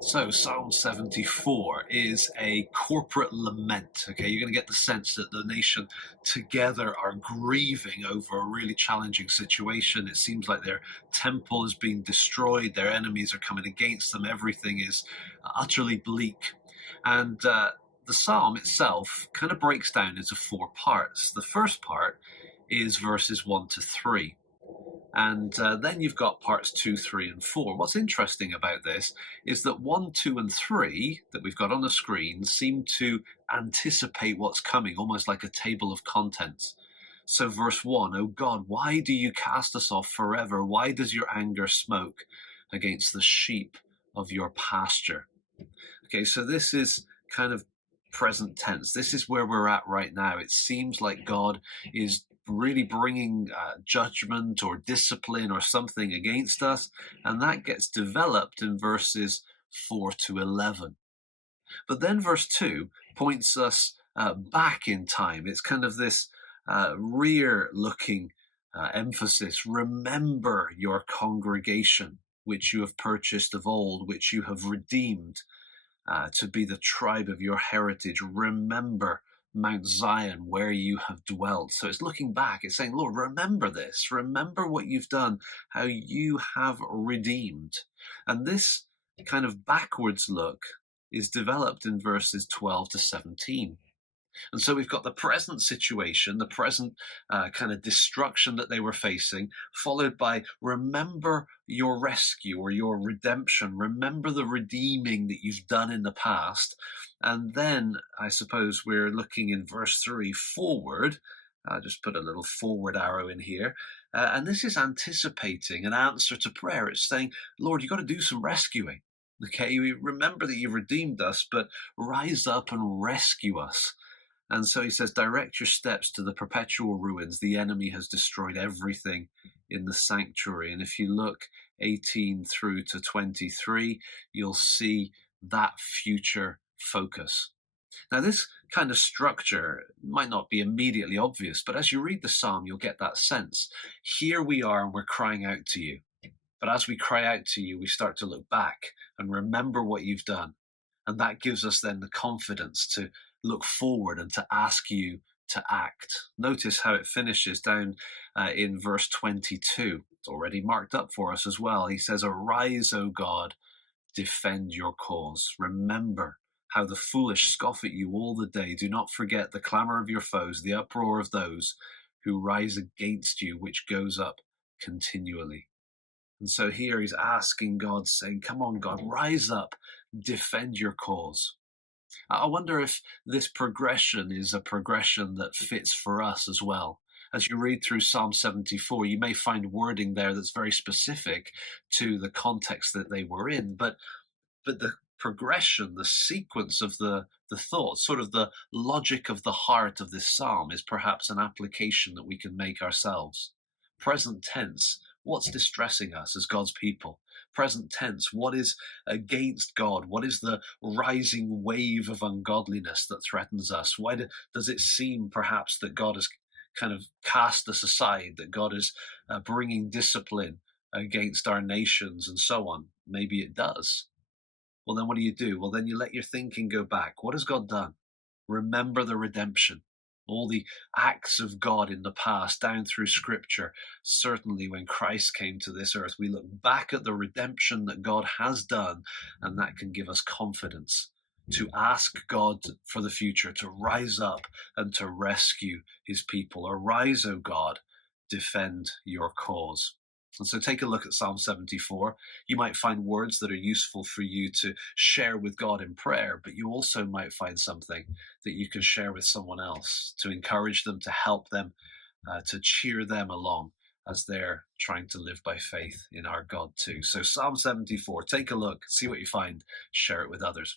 So Psalm 74 is a corporate lament. Okay, you're going to get the sense that the nation together are grieving over a really challenging situation. It seems like their temple is being destroyed, their enemies are coming against them, everything is utterly bleak. And the psalm itself kind of breaks down into four parts. The first part is verses 1 to 3. And then you've got parts two, three, and four. What's interesting about this is that one, two, and three that we've got on the screen seem to anticipate what's coming, almost like a table of contents. So, verse one, oh God, why do you cast us off forever? Why does your anger smoke against the sheep of your pasture? Okay, so this is kind of present tense. This is where we're at right now. It seems like God is really bringing judgment or discipline or something against us, and that gets developed in verses 4 to 11. But then verse 2 points us back in time. It's kind of this rear looking emphasis. Remember your congregation, which you have purchased of old, which you have redeemed to be the tribe of your heritage. Remember Mount Zion where you have dwelt. So it's looking back, it's saying, Lord, remember this, remember what you've done, how you have redeemed. And this kind of backwards look is developed in verses 12 to 17. And so we've got the present situation, the present kind of destruction that they were facing, followed by remember your rescue or your redemption, remember the redeeming that you've done in the past. And then I suppose we're looking in verse 3 forward. I'll just put a little forward arrow in here. And this is anticipating an answer to prayer. It's saying, Lord, you've got to do some rescuing. Okay, we remember that you redeemed us, but rise up and rescue us. And so he says, direct your steps to the perpetual ruins. The enemy has destroyed everything in the sanctuary. And if you look 18 through to 23, you'll see that future focus. Now, this kind of structure might not be immediately obvious, but as you read the psalm, you'll get that sense. Here we are, and we're crying out to you. But as we cry out to you, we start to look back and remember what you've done. And that gives us then the confidence to look forward and to ask you to act. Notice how it finishes down in verse 22. It's already marked up for us as well. He says, arise, O God, defend your cause. Remember how the foolish scoff at you all the day. Do not forget the clamor of your foes, the uproar of those who rise against you, which goes up continually. And so here he's asking God, saying, come on, God, rise up, defend your cause. I wonder if this progression is a progression that fits for us as well. As you read through Psalm 74, you may find wording there that's very specific to the context that they were in, but the progression, the sequence of the thoughts, sort of the logic of the heart of this psalm is perhaps an application that we can make ourselves. Present tense, what's distressing us as God's people? Present tense, what is against God? What is the rising wave of ungodliness that threatens us? Why does it seem perhaps that God has kind of cast us aside, that God is bringing discipline against our nations and so on? Maybe it does. Well, then what do? Well, then you let your thinking go back. What has God done? Remember the redemption, all the acts of God in the past, down through Scripture. Certainly, when Christ came to this earth, we look back at the redemption that God has done, and that can give us confidence to ask God for the future, to rise up and to rescue his people. Arise, O God, defend your cause. And so take a look at Psalm 74. You might find words that are useful for you to share with God in prayer, but you also might find something that you can share with someone else to encourage them, to help them, to cheer them along as they're trying to live by faith in our God too. So Psalm 74, take a look, see what you find, share it with others.